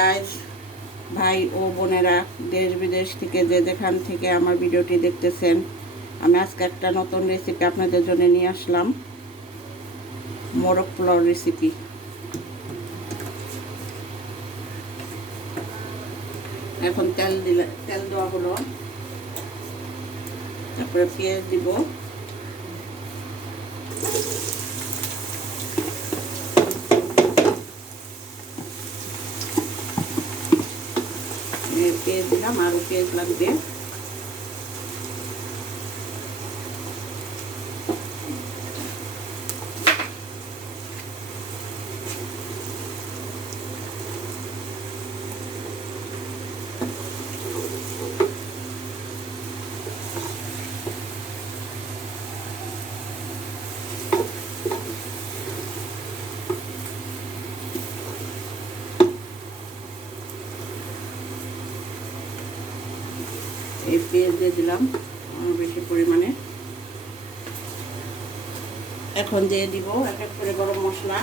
Guys, ভাই ও বোনেরা, দেশ বিদেশ থেকে যে যেখান থেকে আমার ভিডিওটি দেখতেছেন, আমি আজকে একটা নতুন রেসিপি আপনাদের জন্য নিয়ে আসলাম। মোরগ পোলাও রেসিপি। এখন তেল দেওয়া হলো, তারপরে পেঁয়াজ দিব, পেঁয়াজ দিলাম, আরও পেঁয়াজ লাগবে। এই পেঁয়াজ দিয়ে দিলাম বেশি পরিমাণে। এখন দিয়ে দিব এক এক করে গরম মশলা।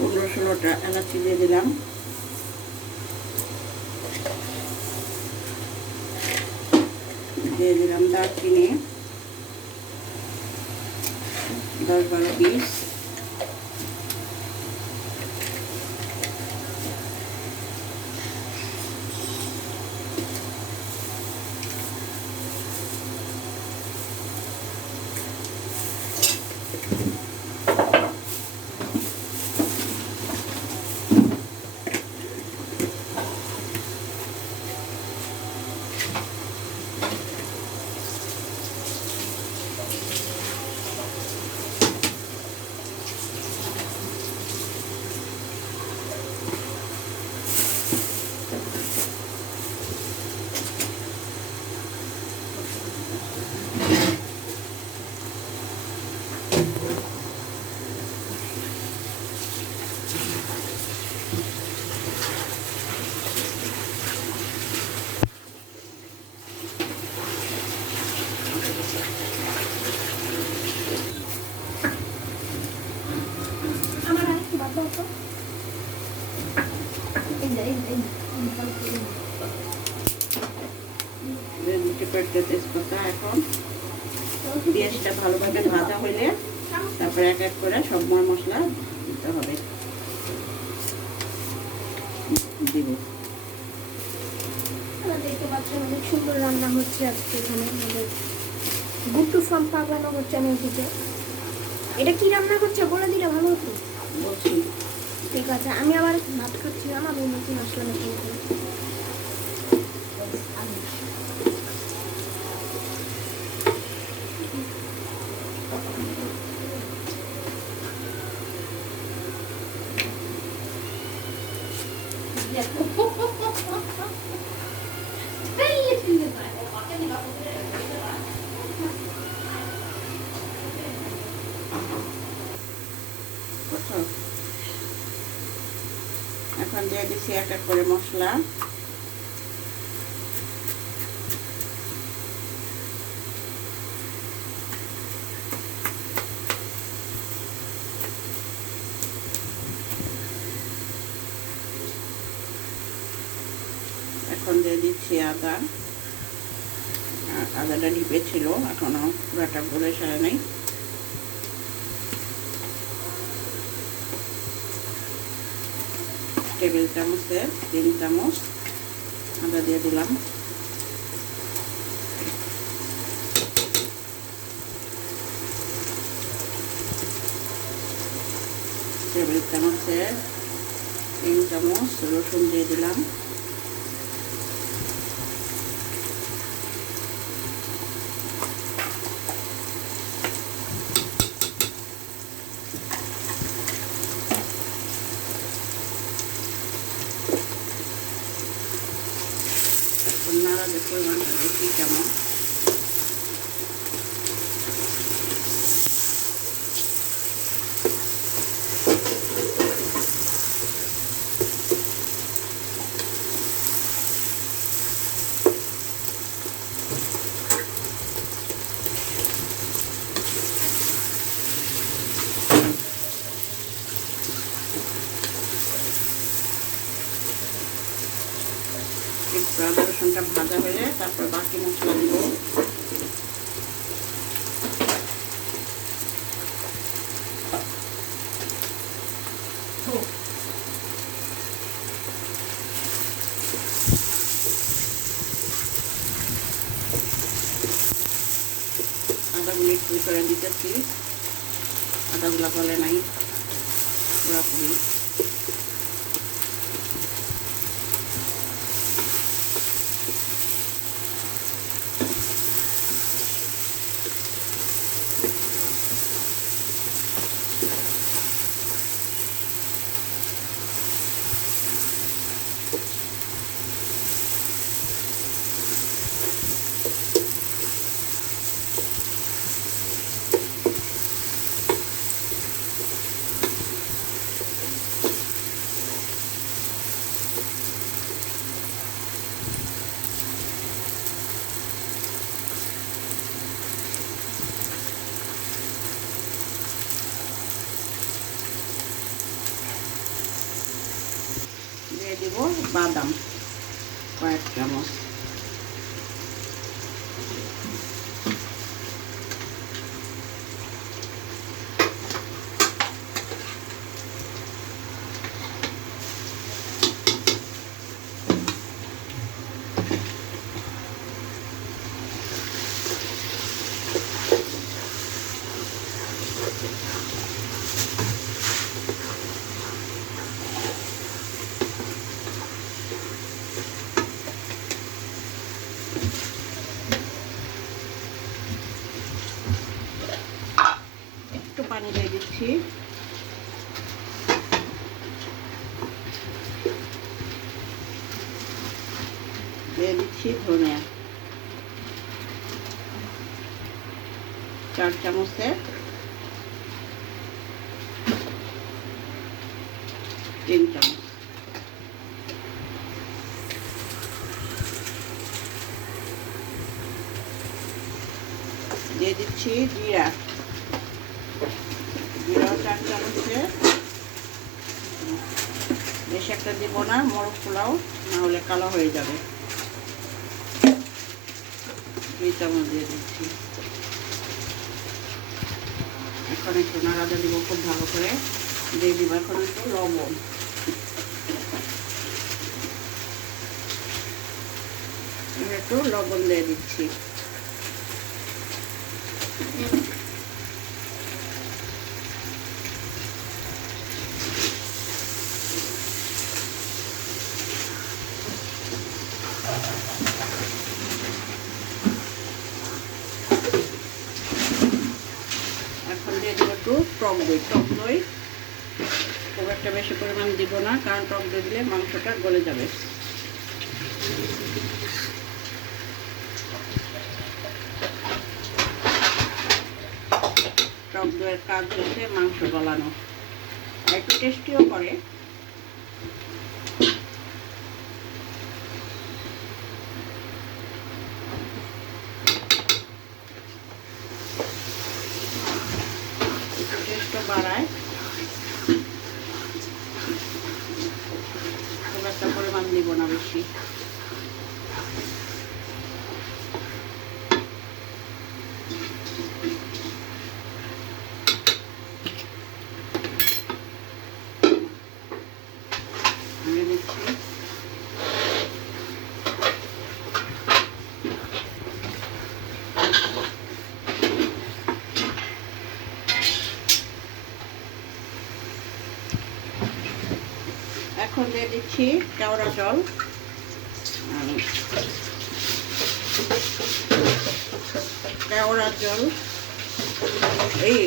পনেরো ষোলোটা এলাচি দিয়ে দিলাম। দিয়ে দিলাম দারচিনি 10-12 পিস। তেজপাতা। এখন পেঁয়াজটা ভালোভাবে ভাজা হইলে তারপরে এক এক করে সব মশলা দিতে হবে। দিব। দেখতে পাচ্ছেন অনেক সুন্দর রান্না হচ্ছে আজকে এখানে আমাদের গুড্ডু ফার্ম পাগলানগর চ্যানেল থেকে। এটা কি রান্না করছে বলে দিলে ভালো হতো। বলছি ঠিক আছে, আমি আবার ভাত খাচ্ছিলাম, আমি নতুন আসলাম এখানে। এখন দিয়ে দিচ্ছি এক এক করে মশলা। এখন দিয়ে দিচ্ছি আদা। আদাটা ডিপে ছিল, এখনো পুরাটা গলে সারে নাই। টেবিল চামচের 3 চামচ আদা দিয়ে দিলাম। টেবিল চামচের 3 চামচ রসুন দিয়ে দিলাম। নাড়াদের পরিমাণটা বেশি কেমন একটু আদা রসুনটা ভাজা হলে তারপর বাকি মশলা দিব। আদাগুলো একটু করে দিতেছি, আদাগুলা গলে নাই পুরাপুরি। দিয়ে দিব বাদাম কয়েক চামচ। একটু পানি দিয়ে দিচ্ছি। দিয়ে দিচ্ছি ধনিয়া 4 চামচের 3 চামচ। দিয়ে দিচ্ছি জিরা 4 চামচের, বেশি একটা দিব না, মোরগ পোলাও না হলে কালো হয়ে যাবে। 2 চামচ দিয়ে দিচ্ছি। এখন একটু নাড়াতে দিব খুব ভালো করে। দিয়ে দিব এখন একটু লবণ। একটু লবণ দিয়ে দিচ্ছি। এখন দিয়ে দিব একটু টক দই। টক দই খুব একটা বেশি পরিমাণ দিব না, কারণ টক দই দিলে মাংসটা গলে যাবে। টক দইয়ের কাজ হচ্ছে মাংস গলানো, আর একটু টেস্টিও করে। টেস্টও বাড়ায়। খুব একটা পরিমাণ দিব না বেশি। এখন দিয়ে দিচ্ছি কেওড়া জল। কেওড়া জল এই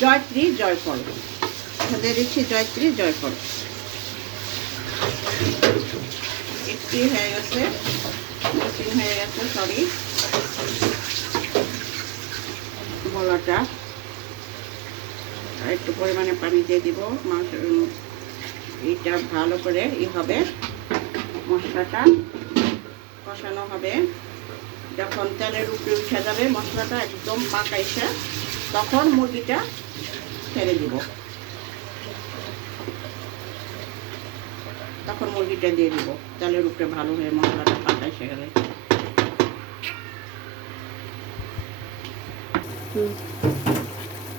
জয়ত্রী জয়ফল দিয়ে দিচ্ছি, জয়ত্রী জয়ফল। একটি হয়ে গেছে, মেশিন হয়ে গেছে, সরি বলাটা। আর একটু পরিমাণে পানি দিয়ে দিব। মাংস এইটা ভালো করে হবে, মশলাটা কষানো হবে। যখন তেলের উপরে উঠে যাবে মশলাটা একদম পাকাইছে, তখন মুরগিটা ছেড়ে দিব। তখন মুরগিটা দিয়ে দিব তেলের উপরে ভালো হয়ে মশলাটা পাকাইছে গেলে।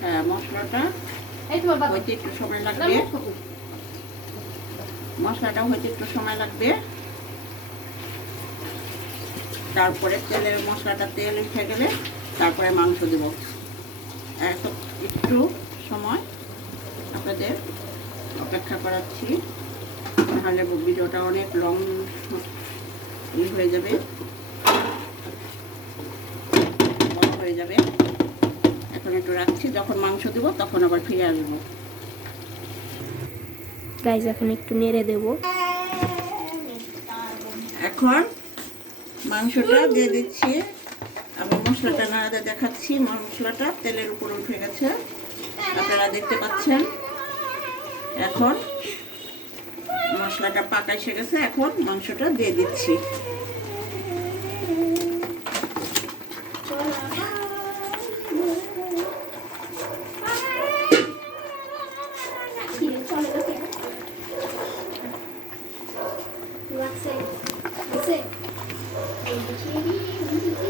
হ্যাঁ, মশলাটা হইতে একটু সময় লাগবে। মশলাটা হইতে একটু সময় লাগবে। তারপরে তেলের মশলাটা তেল উঠে গেলে তারপরে মাংস দেব। একটু সময় আপনাদের অপেক্ষা করাচ্ছি, তাহলে ভিডিওটা অনেক লং হয়ে যাবে, বড় হয়ে যাবে। এখন একটু রাখছি, যখন মাংস দেব তখন আবার ফিরে আসবো। গাইজ এখন একটু নেড়ে দেব। এখন মাংসটা দিয়ে দিচ্ছি। আমি মশলাটা নাড়াতে দেখাচ্ছি। মশলাটা তেলের উপর উঠে গেছে, আপনারা দেখতে পাচ্ছেন। এখন মশলাটা পাকা এসে গেছে, এখন মাংসটা দিয়ে দিচ্ছি।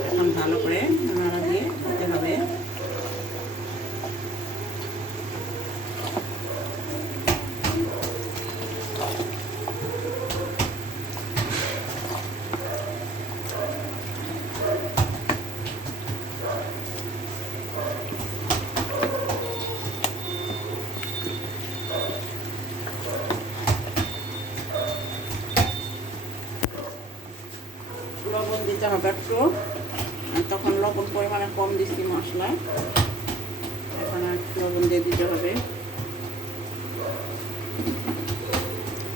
এখন ভালো করে নাড়া দিয়ে দিতে হবে। লবণ দিতে হবে একটু, তখন লবণ পরিমাণে কম দিচ্ছি মশলায়, এখন আর লবণ দিয়ে দিতে হবে।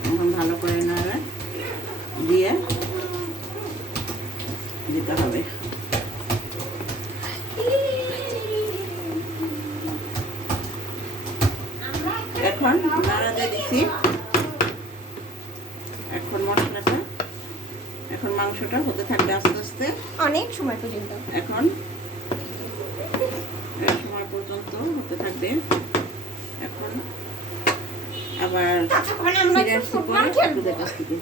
এখন ভালো করে নাড়া দিয়ে দিতে হবে। এখন নাড়া দিয়ে দিচ্ছি। এখন মশলাটা, এখন মাংসটা হতে থাকবে আস্তে আস্তে অনেক সময় পর্যন্ত। এখন সময় পর্যন্ত হতে থাকবে। এখন আবার ফিরে আসছি পরে আপনাদের কাছ থেকে।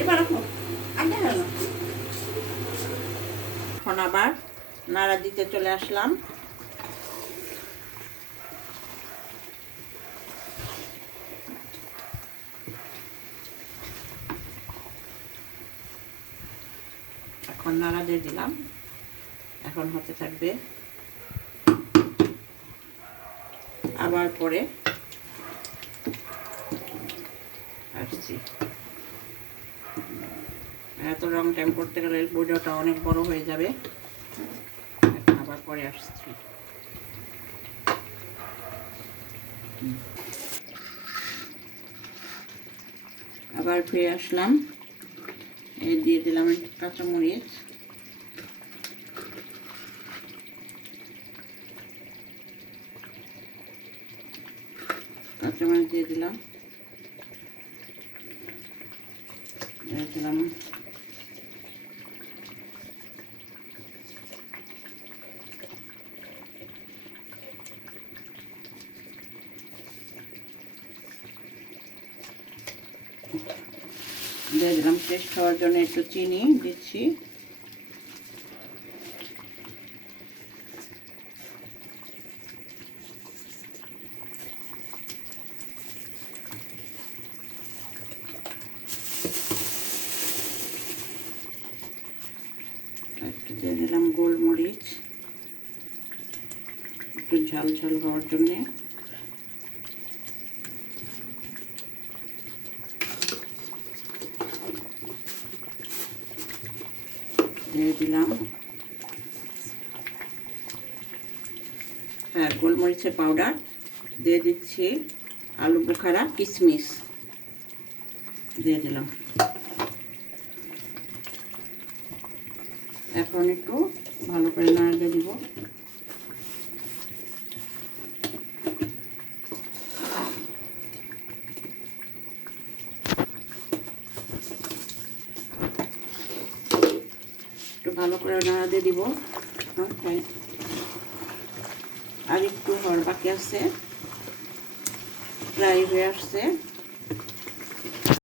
এবার এখন আবার নাড়া দিতে চলে আসলাম। এখন নাড়া দিয়ে দিলাম, এখন হতে থাকবে। আবার পরে আসছি। এত লং টাইম করতে গেলে ভিডিওটা অনেক বড় হয়ে যাবে। এখন আবার পরে আসছি। আবার ফিরে আসলাম, এই দিয়ে দিলাম কাঁচামরিচ। কাঁচামরিচ দিয়ে দিলাম, দিলাম দিয়ে দিলাম টেস্ট হওয়ার জন্য একটু চিনি দিচ্ছি। দিলাম গোলমরিচ একটু ঝাল ঝাল হওয়ার জন্যে। দিয়ে দিলাম গোলমরিচের পাউডার। দিয়ে দিচ্ছি আলু বোখারা কিশমিশ দিয়ে দিলাম। এখন একটু ভালো করে নাড়িয়ে দিব। একটু ভালো করে নাড়িয়ে দিব। আর একটু হওয়ার বাকি আছে, প্রায় হয়ে আসছে।